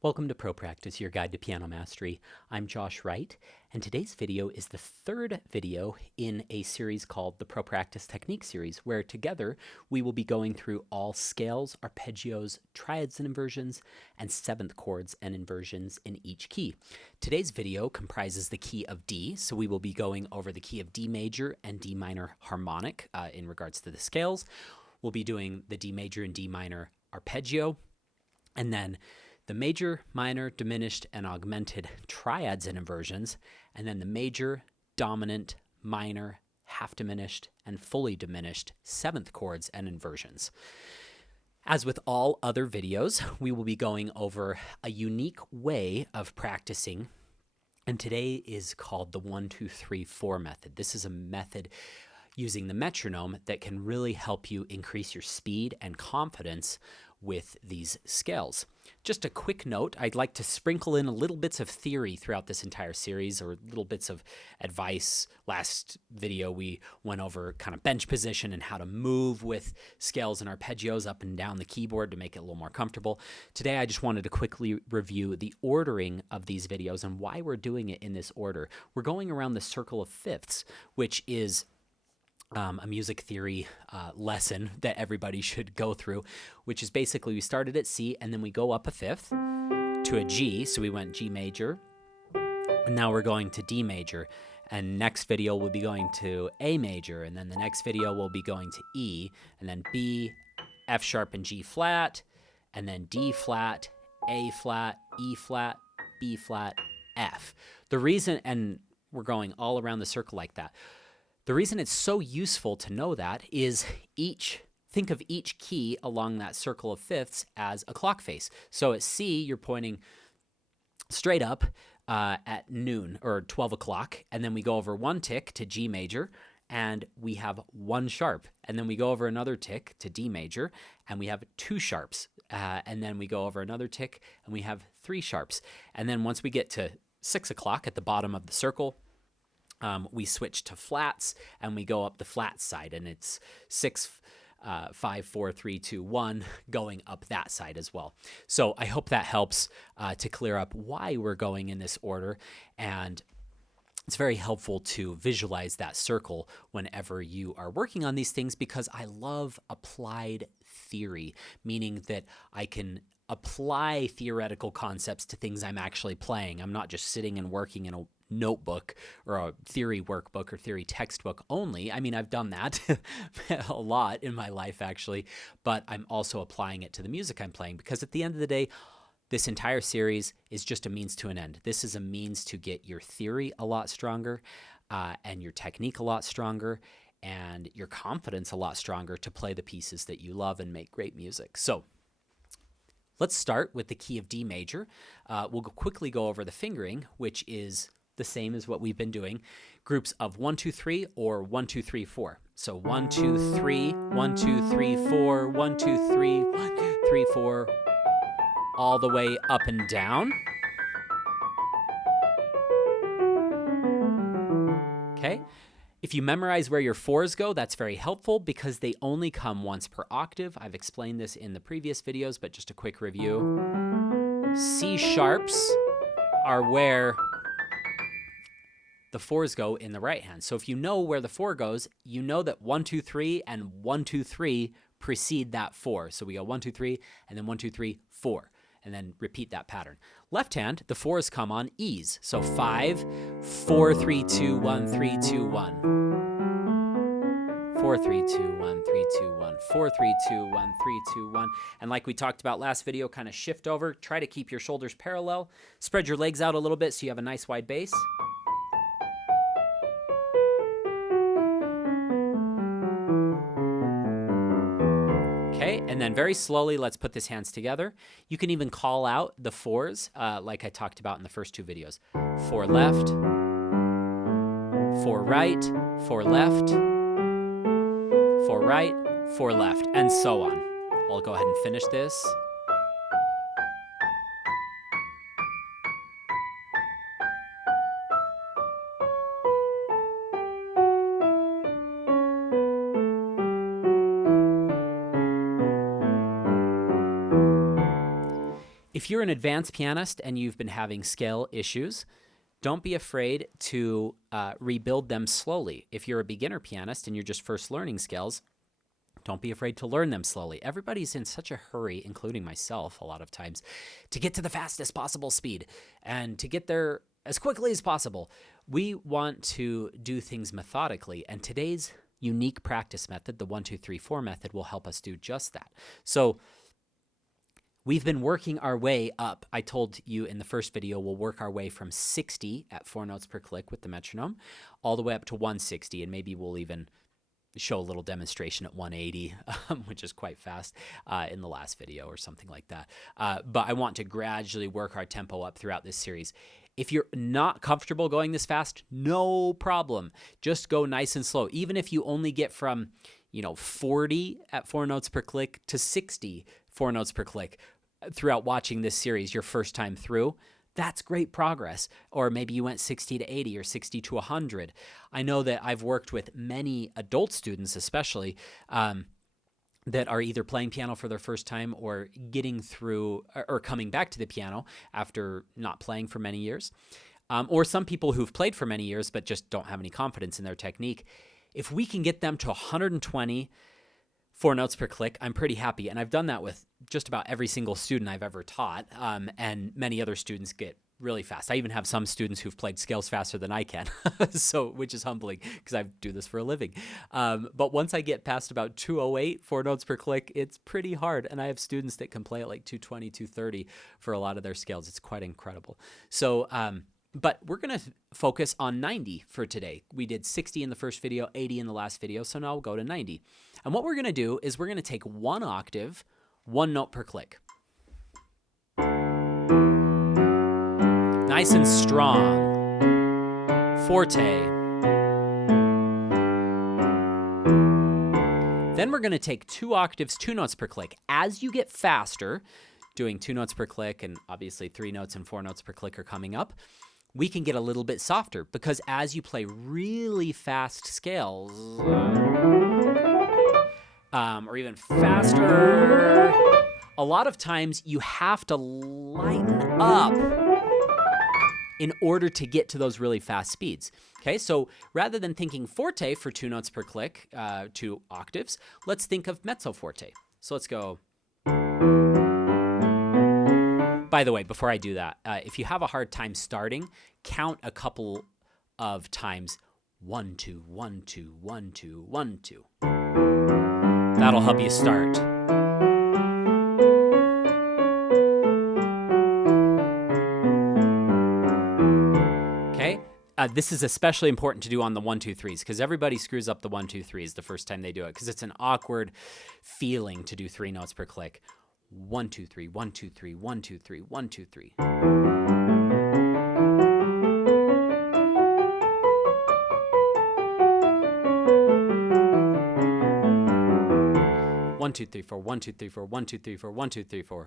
Welcome to ProPractice, your guide to piano mastery. I'm Josh Wright, and today's video is the third video in a series called the ProPractice Technique Series, where together we will be going through all scales, arpeggios, triads and inversions, and seventh chords and inversions in each key. Today's video comprises the key of D, so we will be going over the key of D major and D minor harmonic in regards to the scales. We'll be doing the D major and D minor arpeggio, and then the major, minor, diminished, and augmented triads and inversions, and then the major, dominant, minor, half-diminished, and fully diminished seventh chords and inversions. As with all other videos, we will be going over a unique way of practicing, and today is called the 1, 2, 3, 4 method. This is a method using the metronome that can really help you increase your speed and confidence with these scales. Just a quick note, I'd like to sprinkle in a little bits of theory throughout this entire series, or little bits of advice. Last video we went over kind of bench position and how to move with scales and arpeggios up and down the keyboard to make it a little more comfortable. Today I just wanted to quickly review the ordering of these videos and why we're doing it in this order. We're going around the circle of fifths, which is a music theory lesson that everybody should go through, which is basically we started at C and then we go up a fifth to a G. So we went G major, and now we're going to D major. And next video we'll be going to A major, and then the next video we'll be going to E, and then B, F sharp, and G flat, and then D flat, A flat, E flat, B flat, F. The reason, and we're going all around the circle like that. The reason it's so useful to know that is think of each key along that circle of fifths as a clock face. So at C, you're pointing straight up at noon or 12 o'clock, and then we go over one tick to G major, and we have one sharp. And then we go over another tick to D major, and we have two sharps. And then we go over another tick, and we have three sharps. And then once we get to 6 o'clock at the bottom of the circle, we switch to flats, and we go up the flat side, and it's 6, 5, 4, 3, 2, 1 going up that side as well. So I hope that helps to clear up why we're going in this order, and it's very helpful to visualize that circle whenever you are working on these things, because I love applied theory, meaning that I can apply theoretical concepts to things I'm actually playing. I'm not just sitting and working in a notebook or a theory workbook or theory textbook only. I mean, I've done that a lot in my life actually, but I'm also applying it to the music I'm playing, because at the end of the day, this entire series is just a means to an end. This is a means to get your theory a lot stronger and your technique a lot stronger and your confidence a lot stronger to play the pieces that you love and make great music. So let's start with the key of D major. We'll quickly go over the fingering, which is the same as what we've been doing. Groups of 1, 2, 3 or 1, 2, 3, 4. So 1, 2, 3, 1, 2, 3, 4, 1, 2, 3, 1, 2, 3, 4, all the way up and down. Okay. If you memorize where your fours go, that's very helpful because they only come once per octave. I've explained this in the previous videos, but just a quick review. C sharps are where the fours go in the right hand. So if you know where the 4 goes, you know that 1, 2, 3 and 1, 2, 3 precede that 4. So we go 1, 2, 3, and then 1, 2, 3, 4, and then repeat that pattern. Left hand, the 4s come on E's. So 5, 4, 3, 2, 1, 3, 2, 1. 4, 3, 2, 1, 3, 2, 1. 4, 3, 2, 1, 3, 2, 1. And like we talked about last video, kind of shift over. Try to keep your shoulders parallel. Spread your legs out a little bit so you have a nice wide base. Okay, and then very slowly, let's put these hands together. You can even call out the 4s, like I talked about in the first 2 videos. 4 left, 4 right, 4 left, 4 right, 4 left, and so on. I'll go ahead and finish this. If you're an advanced pianist and you've been having scale issues, don't be afraid to rebuild them slowly. If you're a beginner pianist and you're just first learning scales, don't be afraid to learn them slowly. Everybody's in such a hurry, including myself a lot of times, to get to the fastest possible speed and to get there as quickly as possible. We want to do things methodically, and today's unique practice method, the 1, 2, 3, 4 method, will help us do just that. So we've been working our way up. I told you in the first video, we'll work our way from 60 at 4 notes per click with the metronome all the way up to 160, and maybe we'll even show a little demonstration at 180, which is quite fast in the last video or something like that. But I want to gradually work our tempo up throughout this series. If you're not comfortable going this fast, no problem. Just go nice and slow. Even if you only get from 40 at 4 notes per click to 60 4 notes per click throughout watching this series your first time through, that's great progress. Or maybe you went 60 to 80 or 60 to 100. I know that I've worked with many adult students especially that are either playing piano for their first time or getting through or coming back to the piano after not playing for many years. Or some people who've played for many years but just don't have any confidence in their technique. If we can get them to 120 4 notes per click, I'm pretty happy. And I've done that with just about every single student I've ever taught, and many other students get really fast. I even have some students who've played scales faster than I can, which is humbling because I do this for a living. But once I get past about 208 4 notes per click, it's pretty hard. And I have students that can play at like 220, 230 for a lot of their scales. It's quite incredible. So, but we're going to focus on 90 for today. We did 60 in the first video, 80 in the last video, so now we'll go to 90. And what we're going to do is we're going to take 1 octave, 1 note per click. Nice and strong. Forte. Then we're going to take 2 octaves, 2 notes per click. As you get faster, doing 2 notes per click, and obviously 3 notes and 4 notes per click are coming up, we can get a little bit softer because as you play really fast scales, or even faster, a lot of times you have to lighten up in order to get to those really fast speeds. Okay, so rather than thinking forte for 2 notes per click, 2 octaves, let's think of mezzo forte. So let's go. By the way, before I do that, if you have a hard time starting, count a couple of times 1, 2, 1, 2, 1, 2, 1, 2. That'll help you start. Okay, this is especially important to do on the 1, 2, 3s because everybody screws up the 1, 2, 3s the first time they do it because it's an awkward feeling to do 3 notes per click. 1, 2, 3, 1, 2, 3, 1, 2, 3, 1, 2, 3. 1, 2, 3, 4, 1, 2, 3, 4, 1, 2, 3, 4, 1, 2, 3, 4.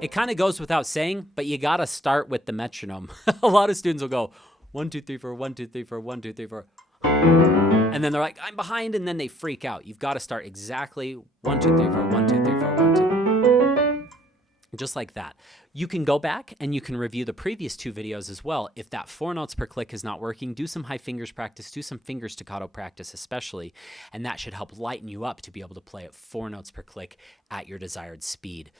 It kind of goes without saying, but you got to start with the metronome. A lot of students will go 1, 2, 3, 4, 1, 2, 3, 4, 1, 2, 3, 4. And then they're like, I'm behind, and then they freak out. You've got to start exactly 1, 2, 3, 4, 1, 2, 3, 4, 1, 2. Just like that. You can go back and you can review the previous 2 videos as well. If that 4 notes per click is not working, do some high fingers practice, do some finger staccato practice especially, and that should help lighten you up to be able to play at 4 notes per click at your desired speed.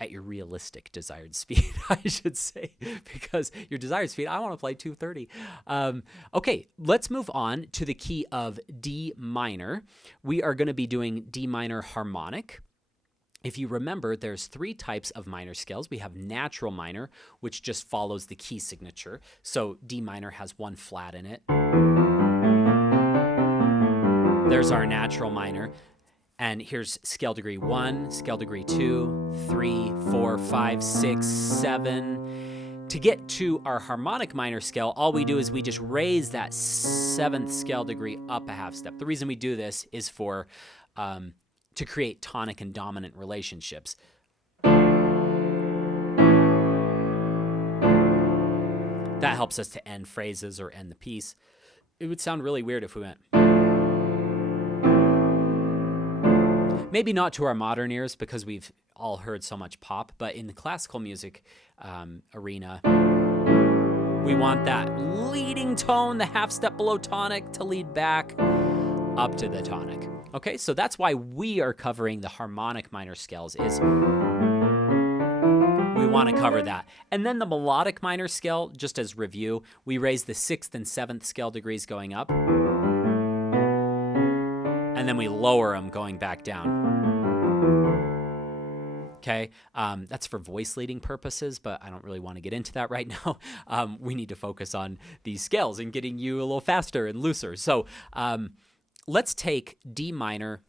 At your realistic desired speed, I should say, because your desired speed, I want to play 230. Okay, let's move on to the key of D minor. We are going to be doing D minor harmonic. If you remember, there's 3 types of minor scales. We have natural minor, which just follows the key signature. So D minor has 1 flat in it. There's our natural minor. And here's scale degree 1, scale degree 2, 3, 4, 5, 6, 7. To get to our harmonic minor scale, all we do is we just raise that 7th scale degree up a half step. The reason we do this is for to create tonic and dominant relationships. That helps us to end phrases or end the piece. it would sound really weird if we went. Maybe not to our modern ears because we've all heard so much pop, but in the classical music arena, we want that leading tone, the half step below tonic, to lead back up to the tonic. Okay, so that's why we are covering the harmonic minor scales, is we want to cover that. And then the melodic minor scale, just as review, we raise the 6th and 7th scale degrees going up, and then we lower them going back down. Okay, that's for voice leading purposes, but I don't really want to get into that right now. We need to focus on these scales and getting you a little faster and looser. So let's take D minor,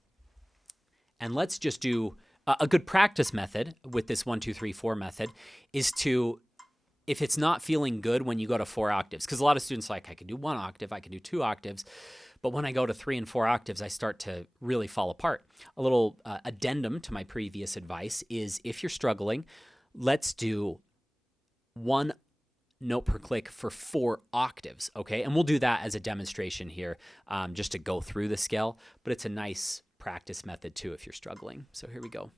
and let's just do a good practice method with this 1, 2, 3, 4 method is to, if it's not feeling good when you go to 4 octaves, because a lot of students are like, I can do 1 octave, I can do 2 octaves, but when I go to 3 and 4 octaves, I start to really fall apart. A little addendum to my previous advice is, if you're struggling, let's do 1 note per click for 4 octaves, okay? And we'll do that as a demonstration here, just to go through the scale, but it's a nice practice method too if you're struggling. So here we go.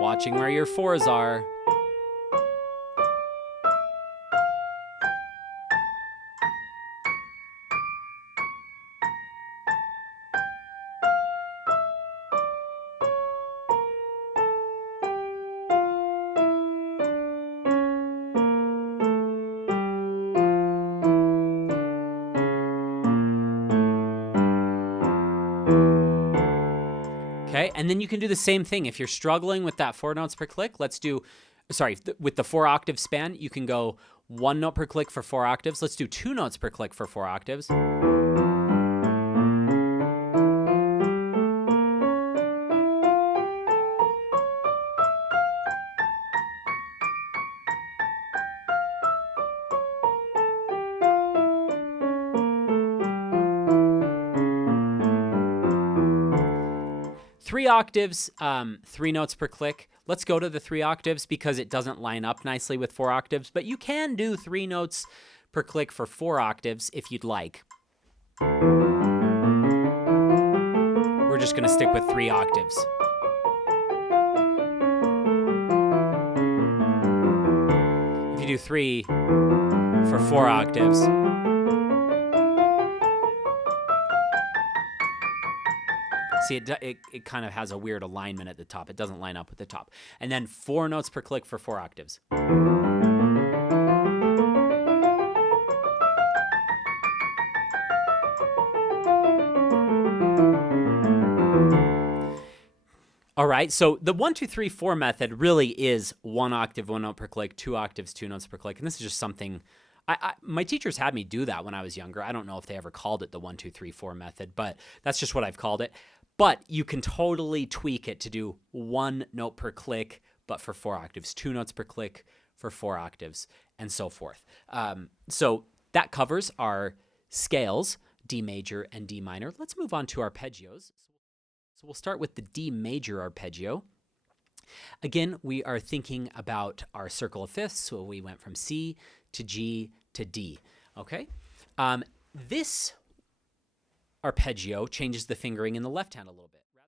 Watching where your 4s are. Okay, and then you can do the same thing. If you're struggling with that 4 notes per click, let's do, with the 4 octave span, you can go 1 note per click for 4 octaves. Let's do 2 notes per click for 4 octaves. Three octaves, 3 notes per click. Let's go to the 3 octaves because it doesn't line up nicely with 4 octaves, but you can do 3 notes per click for 4 octaves if you'd like. We're just going to stick with 3 octaves. If you do 3 for 4 octaves, see, it kind of has a weird alignment at the top. It doesn't line up with the top. And then 4 notes per click for 4 octaves. All right, so the 1, 2, 3, 4 method really is 1 octave, 1 note per click, 2 octaves, 2 notes per click. And this is just something, my teachers had me do that when I was younger. I don't know if they ever called it the 1, 2, 3, 4 method, but that's just what I've called it. But you can totally tweak it to do 1 note per click, but for 4 octaves, 2 notes per click for 4 octaves, and so forth. So that covers our scales, D major and D minor. Let's move on to arpeggios. So we'll start with the D major arpeggio. Again, we are thinking about our circle of fifths, so we went from C to G to D, okay? This arpeggio changes the fingering in the left hand a little bit.